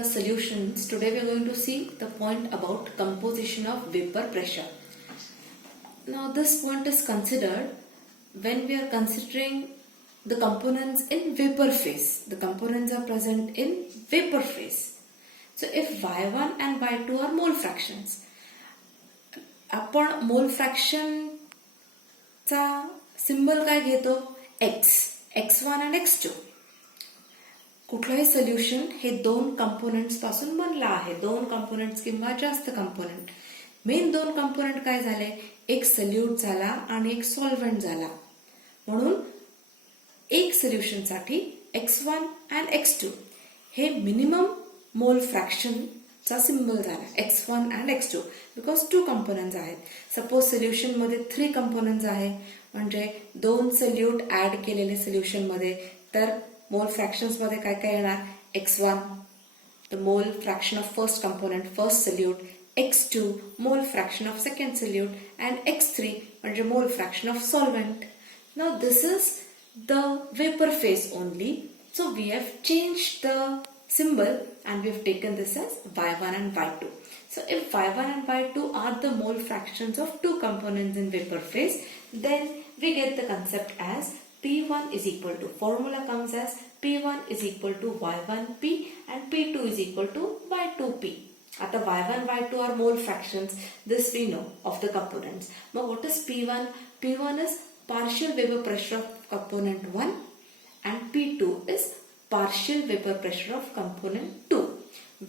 Solutions. Today we are going to see the point about composition of vapor pressure. Now this point is considered when we are considering the components in vapor phase. The components are present in vapor phase. So if y1 and y2 are mole fractions, आपण मोल fraction चा symbol काय घेतो x1 आणि x2. कुठलंही solution हे दोन components पासून बनला आहे. दोन कंपोनेंट्स किंवा जास्त कंपोनेंट. मेन दोन कंपोनेंट काय झाले, एक सोल्यूट झाला आणि एक सॉल्व्हेंट झाला. म्हणून एक सोल्युशन साठी x1 आणि x2 हे मिनिमम मोल फ्रॅक्शन चा सिंबल झाला, x1 आणि x2, बिकॉज टू कंपोनेंट्स आहेत. सपोज सोल्युशन मध्ये 3 कंपोनेंट्स आहे, म्हणजे दोन सोल्यूट ऍड केलेले सोल्युशन मध्ये, तर मोल फ्रॅक्शन्स मध्ये काय काय येणार, x1 the mole fraction of first component first solute, x2 mole fraction of second solute, and x3 म्हणजे mole fraction of solvent. Now this is the vapour phase only. So we have changed the symbol and we have taken this as y1 and y2. So if y1 and y2 are the mole fractions of two components in vapor phase, then we get the concept as P1 is equal to, formula comes as P1 is equal to y1p and P2 is equal to y2p. आता y1 y2 are mole fractions, this we know of the components. But what is P1? P1 is partial vapor pressure of component 1 and P2 is partial vapor pressure of component 2,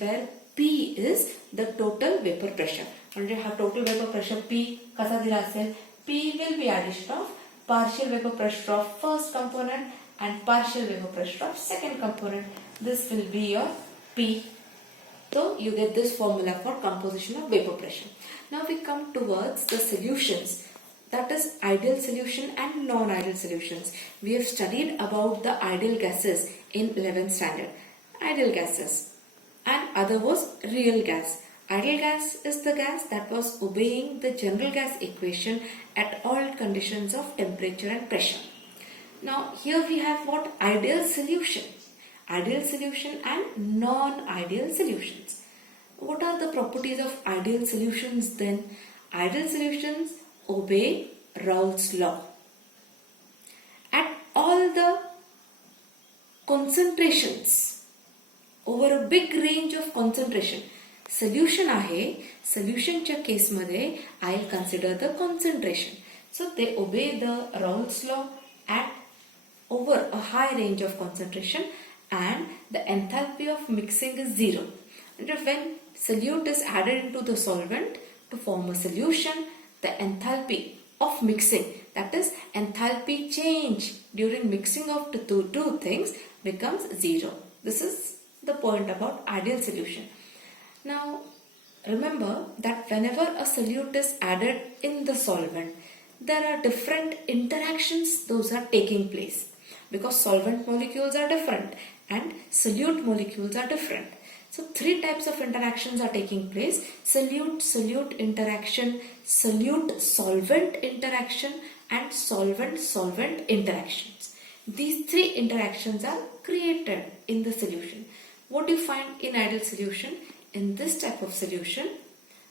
where P is the total vapor pressure. म्हणजे हा total vapor pressure P कसा दिला असेल, P will be addition of partial vapor pressure of first component and partial vapor pressure of second component. This will be your P. So you get this formula for composition of vapor pressure. Now we come towards the solutions, that is ideal solution and non-ideal solutions. We have studied about the ideal gases in 11th standard. Ideal gases and other was real gas. Ideal gas is the gas that was obeying the general gas equation at all conditions of temperature and pressure. Now here we have what, ideal solution. Ideal solution and non-ideal solutions. What are the properties of ideal solutions then? Ideal solutions obey Raul's law. At all the concentrations, over a big range of concentration, solution आहे, solutionच्या केसमध्ये I will consider the concentration. So they obey the Raul's law at over a high range of concentration, and the enthalpy of mixing is 0. And when solute is added into the solvent to form a solution, the enthalpy of mixing, that is enthalpy change during mixing of the two things, becomes 0. This is the point about ideal solution. Now remember that whenever a solute is added in the solvent, there are different interactions those are taking place, because solvent molecules are different and solute molecules are different. So 3 types of interactions are taking place: solute-solute interaction, solute-solvent interaction, and solvent-solvent interactions. These 3 interactions are created in the solution. What do you find in ideal solution? In this type of solution,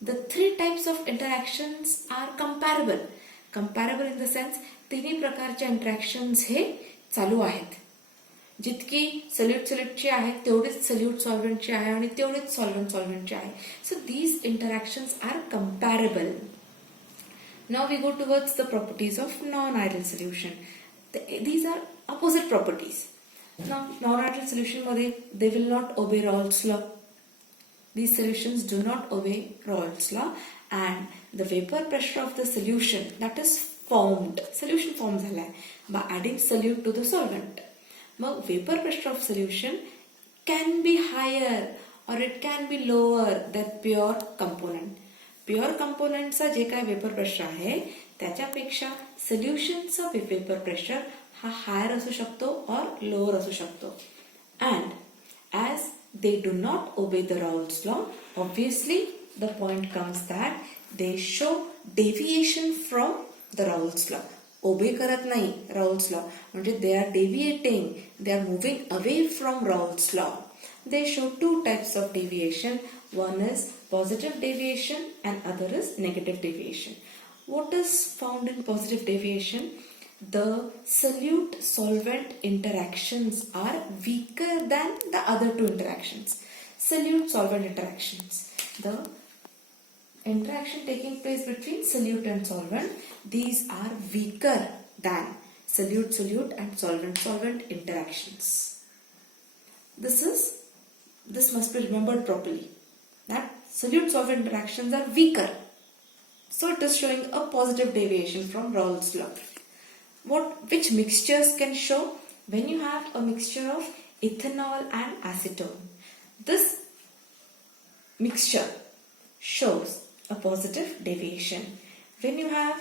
the 3 types of interactions are comparable. Comparable in the sense, तिन्ही प्रकारच्या interactions हे चालू आहेत. जितकी सोल्यूटची आहे तेवढीच solute सॉल्व्हेंटची आहे आणि तेवढीच सॉल्व्हेंट सॉल्व्हेंटची आहे. So these interactions are comparable. Now we go towards the properties of non ideal solution. These are opposite properties. Non ideal solution मध्ये they will not obey Raoult's law. These solutions do not obey Raul's law, and the vapor pressure of the solution, that is formed, solution form झाला आहे by adding solute to the solvent. Mug vapor pressure of solution can be higher or it can be lower than pure component. Pure component चा जे काय vapor pressure आहे त्याच्यापेक्षा solution चा vapor pressure हा higher असू शकतो or lower असू शकतो. And as they do not obey the Raul's law, obviously the point comes that they show deviation from the Raul's law. ओबे करत नाही Raul's law, म्हणजे they are deviating, they are moving away from Raul's law. they show two types of deviation. One is positive deviation and other is negative deviation. What is found in positive deviation? The solute solvent interactions are weaker than the other two interactions. Solute solvent interactions. The interaction taking place between solute and solvent, these are weaker than solute and solvent interactions. This must be remembered properly, that solute solvent interactions are weaker. So it is showing a positive deviation from Raul's law. Which mixtures can show? When you have a mixture of ethanol and acetone, this mixture shows a positive deviation. When you have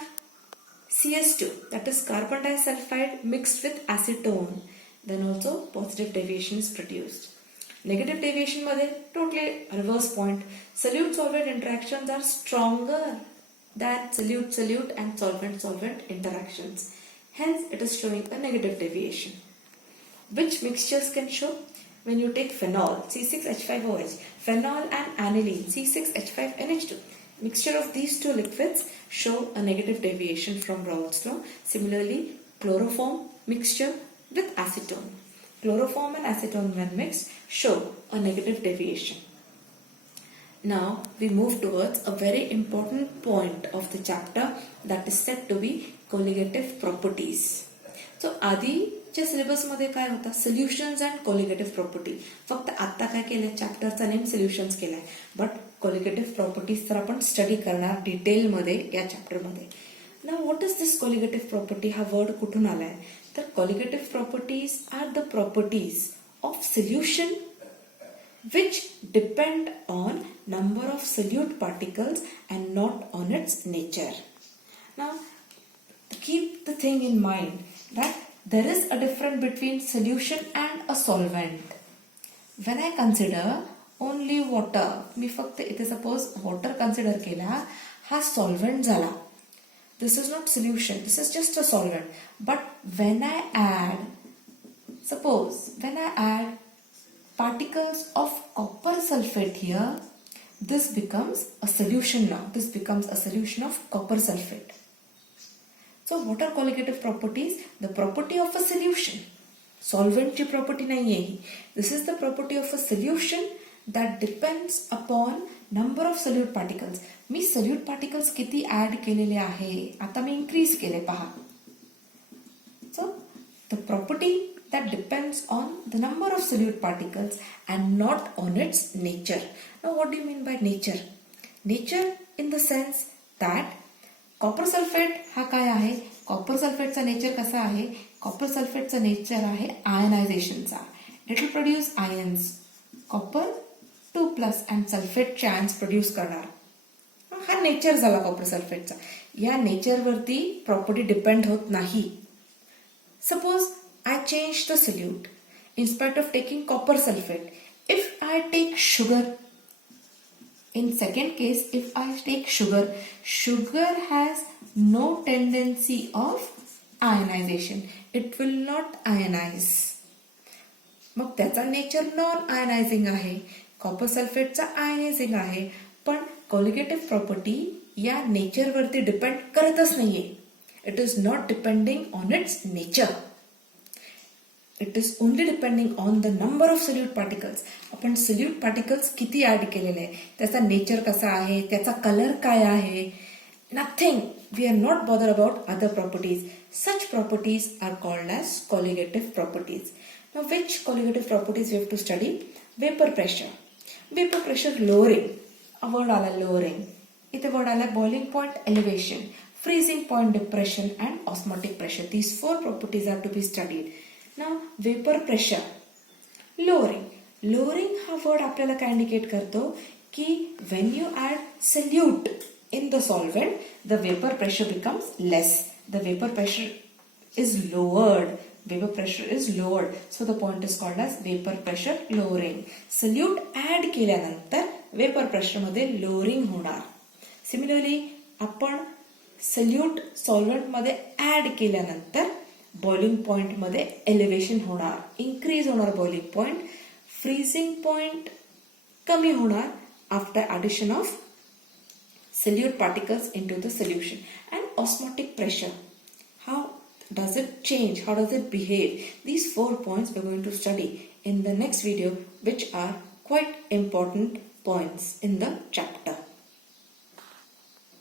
CS2, that is carbon disulfide mixed with acetone, then also positive deviation is produced. Negative deviation मध्ये totally reverse point. Solute solvent interactions are stronger than solute and solvent interactions. Hence it is showing a negative deviation. Which mixtures can show? When you take phenol C6H5OH, phenol and aniline C6H5NH2, mixture of these two liquids show a negative deviation from Raul's law. Similarly, chloroform mixture with acetone. Chloroform and acetone when mixed show a negative deviation. Now we move towards a very important point of the chapter, that is said to be colligative properties. So आधीच्या syllabus मध्ये काय होता? Solutions and colligative property. फक्त आता काय केलंय, चॅप्टरचा name solutions केलाय, बट कोलिगेटिव्ह प्रॉपर्टीज तर आपण स्टडी करणार डिटेल मध्ये या चॅप्टर मध्ये. Now what is this colligative property? हा वर्ड कुठून आलाय? तर colligative properties are the properties of solution which depend on number of solute particles and not on its nature. Now keep the thing in mind that there is a difference between solution and a solvent. When I consider only water, मी फक्त इथे suppose water consider केला, हा solvent झाला. This is not solution, this is just a solvent. But when I add particles of copper sulfate here, this becomes a solution now. This becomes a solution of copper sulfate. So what are colligative properties? The property of a solution. Solvent ची property नाही आहे. This is the property of a solution that depends upon number of solute particles. Me solute particles किती add केलेले आहे? आता मी increase केले पहा. So the property that depends on the number of solute particles and not on its nature. Now what do you mean by nature? Nature in the sense that copper sulfate हा काय आहे? Copper sulfate चा nature कसा आहे? Copper sulfate चा nature आहे ionization चा. It will produce ions. Copper 2+ and sulfate चे ions produce करणार. हा नेचर झाला copper sulfate चा. या नेचर वरती प्रॉपर्टी डिपेंड होत नाही. Suppose I change the solute. In spite of taking copper sulfate, if I take sugar, in second case, if I take sugar has no tendency of ionization. It will not ionize. मग त्याचा nature non आयनायझिंग आहे. Copper सल्फेटचा आयनायझिंग आहे. पण colligative property या nature वरती depend करतच नाहीये. It is not depending on it's nature. It is only depending on the number of solute particles. आपण solute particles किती ऍड केलेले आहे, त्याचा नेचर कसा आहे, त्याचा कलर काय आहे. Nothing. We are not bothered about other properties. Such properties are called as colligative properties. Now which colligative properties we have to study? Vapor pressure. Vapor pressure lowering. A word आला lowering. इथे word आला boiling point elevation, freezing point depression and osmotic pressure. These four properties are to be studied. Now vapor pressure lowering हा word आपल्याला काय indicate करतो की when you add solute in the solvent, the vapor pressure becomes less. The vapor pressure is lowered. So the point is called as vapor pressure lowering. Solute add केल्यानंतर vapor pressure मध्ये lowering होणार. Similarly आपण solute solvent मध्ये add केल्यानंतर boiling point मध्ये elevation होणार, increase होणार boiling point, freezing point कमी होणार after addition of solute particles into the solution. And osmotic pressure, how does it change, how does it behave? These 4 points we're going to study in the next video, which are quite important points in the chapter.